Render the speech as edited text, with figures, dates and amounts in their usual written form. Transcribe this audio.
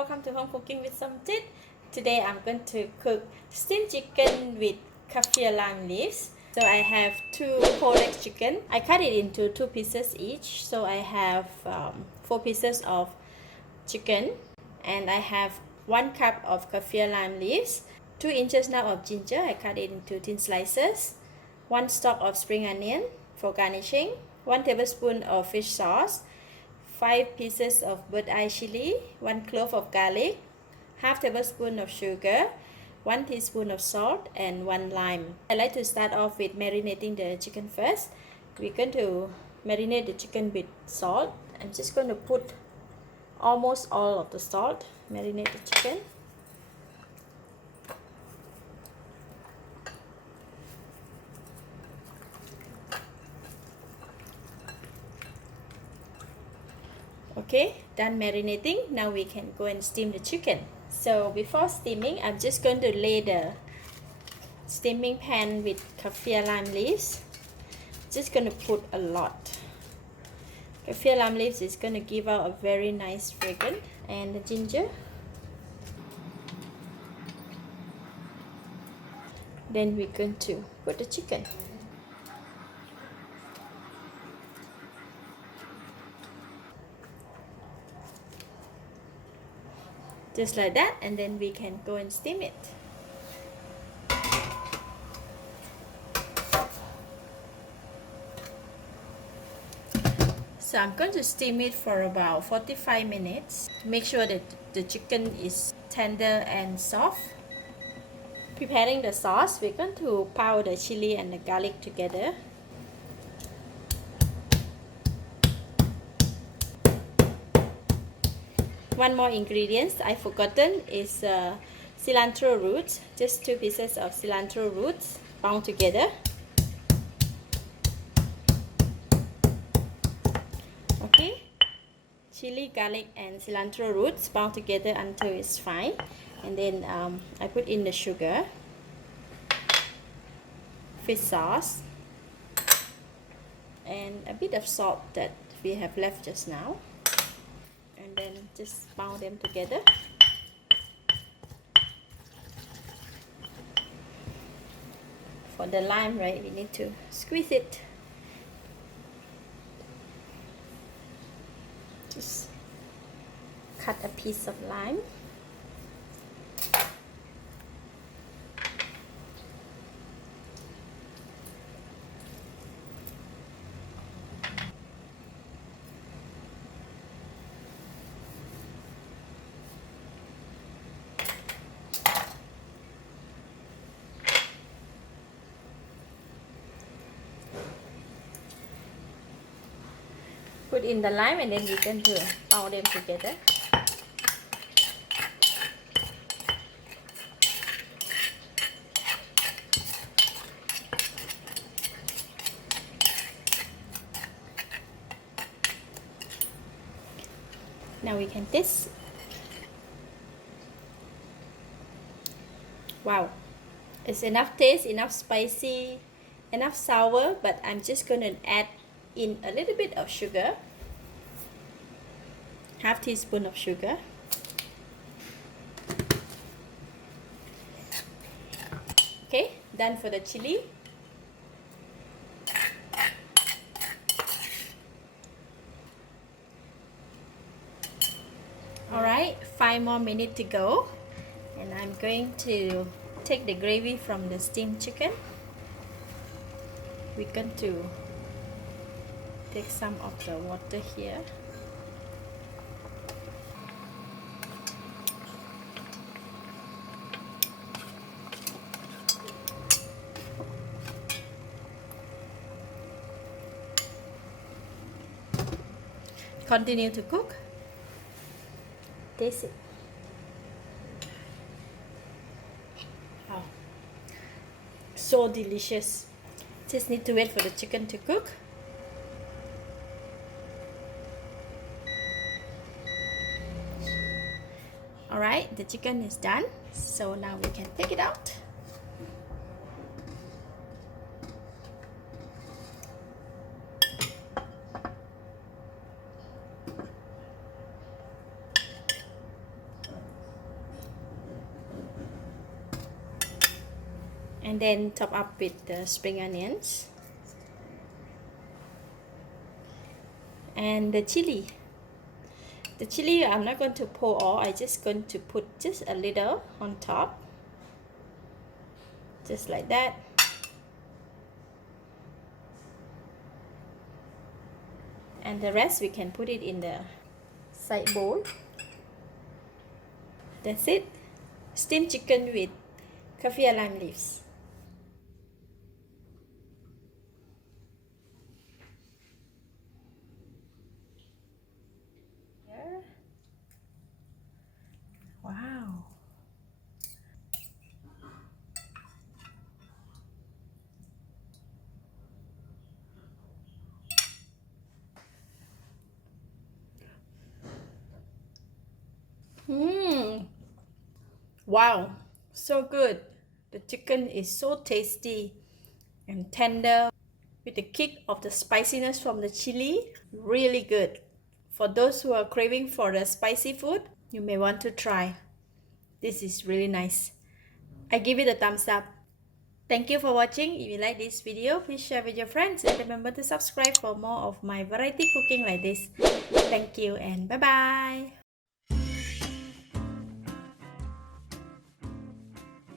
welcome to Home Cooking with some Tit. Today I'm going to cook steamed chicken with kaffir lime leaves. So I have 2 whole leg chicken. I cut it into 2 pieces each. So I have 4 pieces of chicken, and I have 1 cup of kaffir lime leaves, 2 inches now of ginger. I cut it into thin slices, 1 stalk of spring onion for garnishing, 1 tablespoon of fish sauce, 5 pieces of bird eye chili, 1 clove of garlic, half tablespoon of sugar, 1 teaspoon of salt, and 1 lime. I like to start off with marinating the chicken first. We're going to marinate the chicken with salt. I'm just going to put almost all of the salt, marinate the chicken. Okay, done marinating. Now we can go and steam the chicken. So before steaming, I'm just going to lay the steaming pan with kaffir lime leaves. Just going to put a lot. Kaffir lime leaves is going to give out a very nice fragrance. And the ginger. Then we're going to put the chicken. Just like that, and then we can go and steam it. So I'm going to steam it for about 45 minutes. Make sure that the chicken is tender and soft. Preparing the sauce, we're going to powder the chili and the garlic together. One more ingredient I forgotten is cilantro roots. Just 2 pieces of cilantro roots bound together. Okay, chili, garlic, and cilantro roots bound together until it's fine. And then I put in the sugar, fish sauce, and a bit of salt that we have left just now. And then just pound them together. For the lime, right, we need to squeeze it. Just cut a piece of lime. Put in the lime, and then we can pound them together. Now we can taste. Wow, it's enough taste, enough spicy, enough sour, but I'm just going to add in a little bit of sugar, half teaspoon of sugar. Okay, done for the chili. Alright, 5 more minutes to go, and I'm going to take the gravy from the steamed chicken. We're going to take some of the water here. Continue to cook. Taste it. Wow, so delicious. Just need to wait for the chicken to cook. Alright, the chicken is done, so now we can take it out. and then top up with the spring onions and the chili. The chili I'm not going to pour all, I'm just going to put just a little on top, just like that. And the rest we can put it in the side bowl. That's it. Steamed chicken with kaffir lime leaves. Here. Wow. Wow, so good. The chicken is so tasty and tender with the kick of the spiciness from the chili. Really good. For those who are craving for the spicy food, you may want to try. This is really nice. I give it a thumbs up. Thank you for watching. If you like this video, please share with your friends and remember to subscribe for more of my variety cooking like this. Thank you and bye bye.